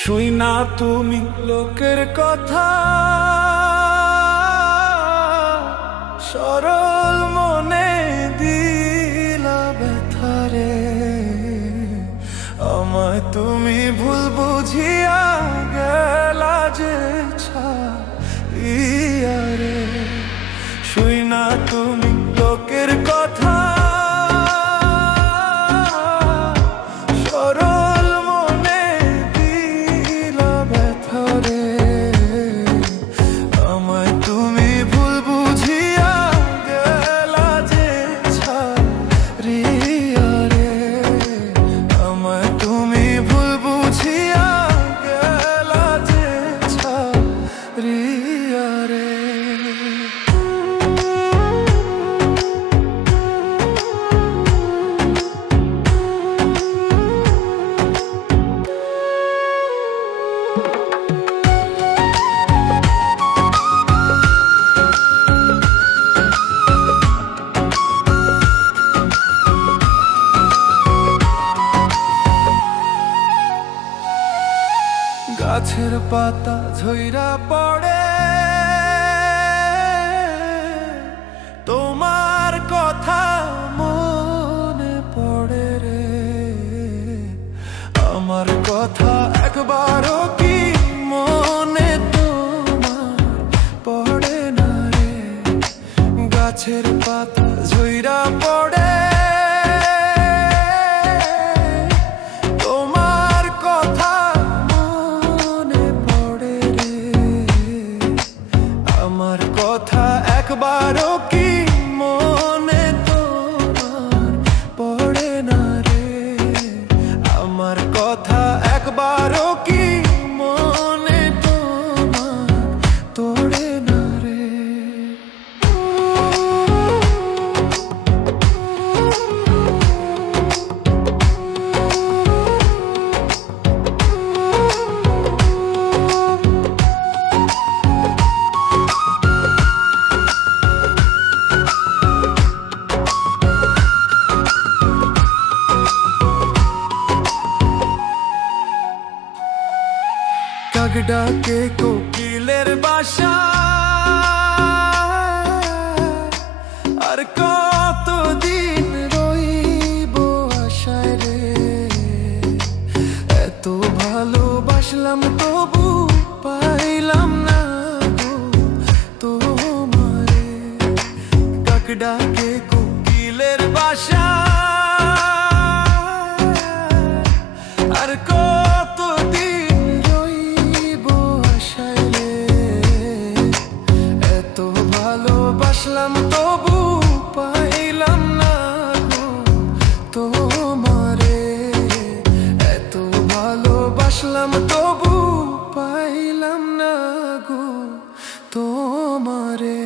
শুই না তুমি লোকের কথা, সরল মনে দিলা ব্যথারে। আমায় তুমি ভুল বুঝিয়া গেলা যে ছাড়িয়া রে। শুই না তুমি লোকের কথা, সরল মনে দিলা ব্যথারে। আমায় তুমি ভুল বুঝিয়া গেলা যে ছাড়িয়া রে। আমায় তুমি ভুল বুঝিয়া গেলা যে ছাড়িয়া রে। গাছের পাতা ঝইরা পড়ে, তোমার কথা মনে পড়ে রে। আমার কথা একবারও কি মনে তোমার পড়ে না রে। গাছের পাতা ঝইরা পড়ে, আমার কথা একবারও কি মনে তোমার পড়ে না রে। আমার কথা একবারও কি মনে তোমার তোড়ে না রে। কাক ডাকে কোকিলের বাসা, আর কতদিন রইব আশায় রে। এত ভালোবাসলাম তবু পাইলাম না গো তোমারে। কাক ডাকে কোকিলের বাসা, আর কতদিন ভালোবাসলাম তবু পাইলাম না গো তোমারে। এত ভালোবাসলাম তবু পাইলাম না গো তোমারে।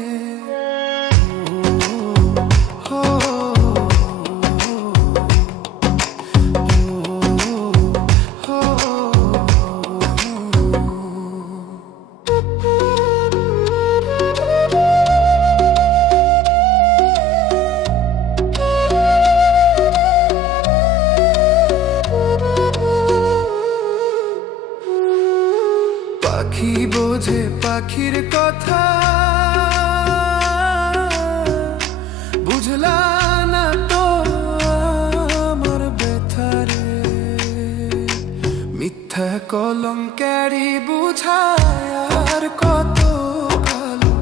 পাখি বোঝে পাখির কথা, বুঝলা না তো আমার ব্যথারে। মিথ্যা কলঙ্কেরই বুঝায় আর কত কালো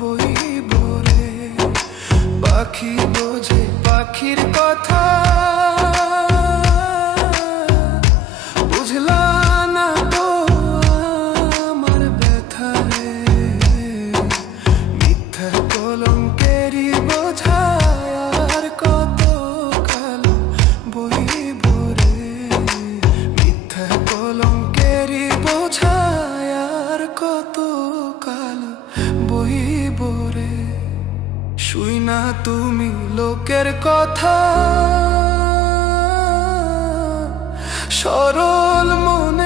বইব রে। পাখি বোঝে পাখির কথা, বুঝলা না তো আমার ব্যথারে। মিথ্যা কলঙ্কেরই বোঝায় আর কত কালো বইব রে। মিথ্যা কলঙ্কেরই বোঝায় আর কত কালো বইব রে। শুই না তুমি লোকের কথা, সরল মনে